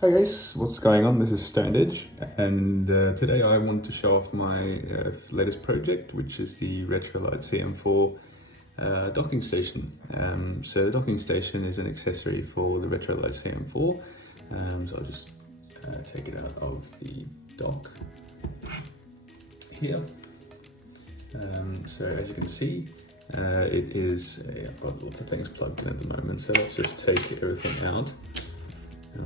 Hi guys, what's going on? This is Stone Edge, and today I want to show off my latest project, which is the Retro Lite CM4 docking station. So the docking station is an accessory for the Retro Lite CM4, so I'll just take it out of the dock here. So as you can see, I've got lots of things plugged in at the moment, so let's just take everything out.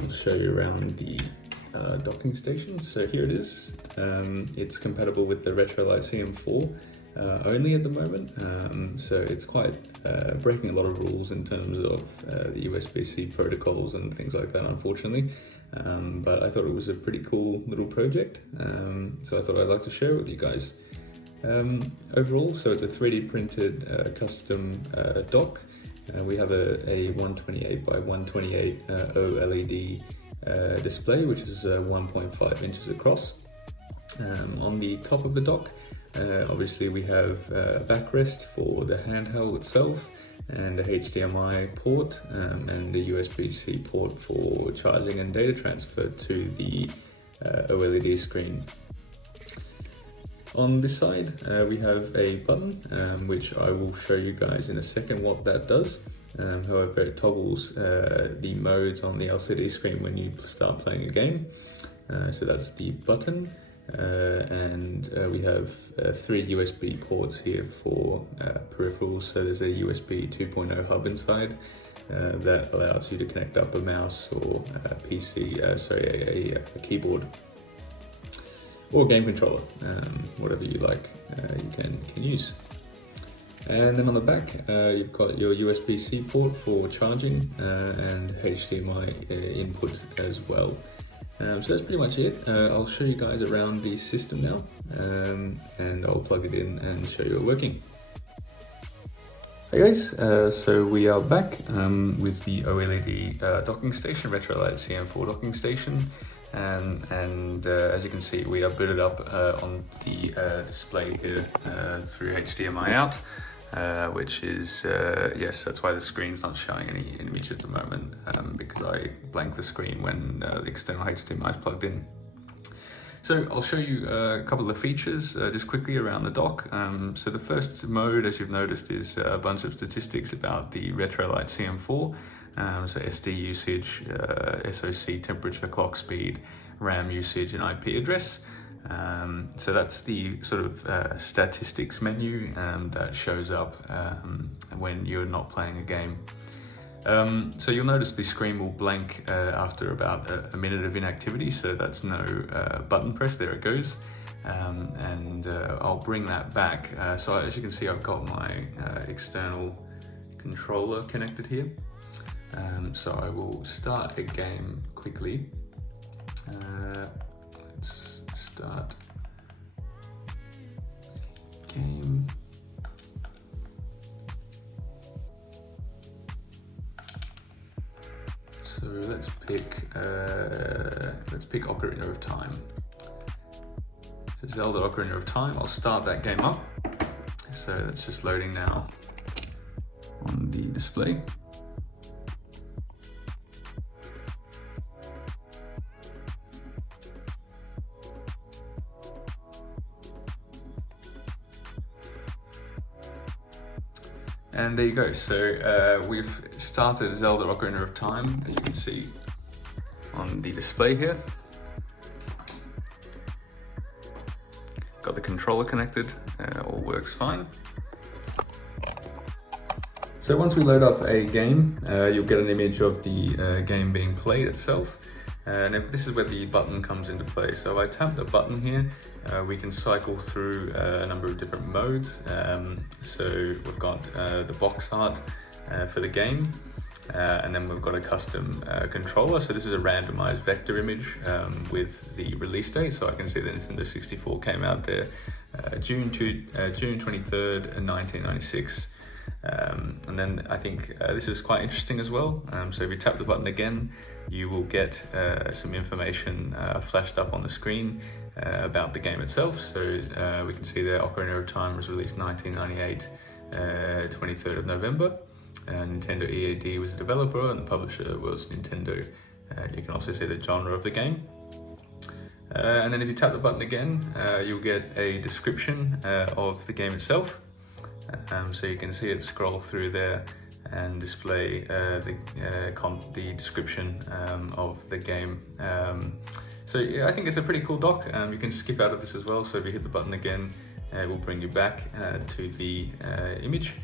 I'll show you around the docking station. So here it is. It's compatible with the Retro Lite CM4 only at the moment. So it's quite breaking a lot of rules in terms of the USB-C protocols and things like that, unfortunately. But I thought it was a pretty cool little project. So I thought I'd like to share it with you guys. Overall, so it's a 3D printed custom dock. We have a 128 by 128 OLED display, which is 1.5 inches across. On the top of the dock, obviously we have a backrest for the handheld itself, and a HDMI port, and a USB-C port for charging and data transfer to the OLED screen. On this side, we have a button, which I will show you guys in a second what that does. However, it toggles the modes on the LCD screen when you start playing a game. So that's the button, and we have 3 USB ports here for peripherals. So there's a USB 2.0 hub inside that allows you to connect up a mouse or a a keyboard, or game controller, whatever you like, you can use. And then on the back, you've got your USB-C port for charging and HDMI inputs as well. So that's pretty much it. I'll show you guys around the system now, and I'll plug it in and show you it working. Hey guys, so we are back with the OLED docking station, Retro Lite CM4 docking station. And as you can see, we are booted up on the display here through HDMI out, which is, yes, that's why the screen's not showing any image at the moment, because I blank the screen when the external HDMI is plugged in. So I'll show you a couple of features just quickly around the dock. So the first mode, as you've noticed, is a bunch of statistics about the Retro Lite CM4. So SD usage, SoC temperature, clock speed, RAM usage, and IP address. So that's the sort of statistics menu that shows up when you're not playing a game. So you'll notice the screen will blank after about a minute of inactivity, so that's no button press. There it goes. And I'll bring that back. So as you can see, I've got my external controller connected here. So I will start a game quickly. Let's start game. So let's pick Ocarina of Time. So Zelda Ocarina of Time. I'll start that game up. So that's just loading now on the display. And there you go. So we've started Zelda Ocarina of Time, as you can see on the display here. Got the controller connected, all works fine. So once we load up a game, you'll get an image of the game being played itself. And this is where the button comes into play. So if I tap the button here, we can cycle through a number of different modes. So we've got the box art for the game, and then we've got a custom controller. So this is a randomized vector image with the release date. So I can see that Nintendo 64 came out there June 23rd, 1996. And then I think this is quite interesting as well. So if you tap the button again, you will get some information flashed up on the screen about the game itself. So we can see there Ocarina of Time was released 1998, 23rd of November. Nintendo EAD was the developer and the publisher was Nintendo You can also see the genre of the game. And then if you tap the button again, you'll get a description of the game itself. So you can see it scroll through there and display the description of the game. So yeah, I think it's a pretty cool dock. You can skip out of this as well, so if you hit the button again, it will bring you back to the image.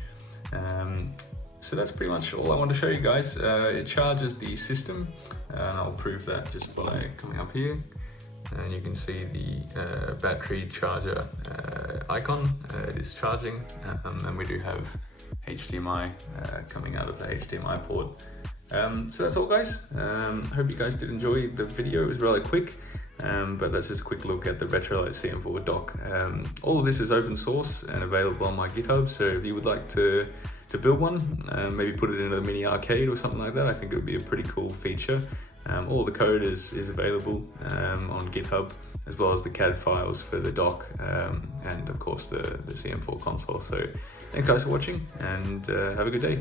So that's pretty much all I want to show you guys. It charges the system, and I'll prove that just by coming up here. And you can see the battery charger icon. It is charging, and we do have HDMI coming out of the HDMI port. So that's all, guys. Hope you guys did enjoy the video. It was rather quick, but that's just a quick look at the Retro Lite CM4 dock. All of this is open source and available on my GitHub, so if you would like to build one, maybe put it in a mini arcade or something like that, I think it would be a pretty cool feature. All the code is available on GitHub, as well as the CAD files for the dock, and of course the CM4 console. So thanks guys for watching, and have a good day.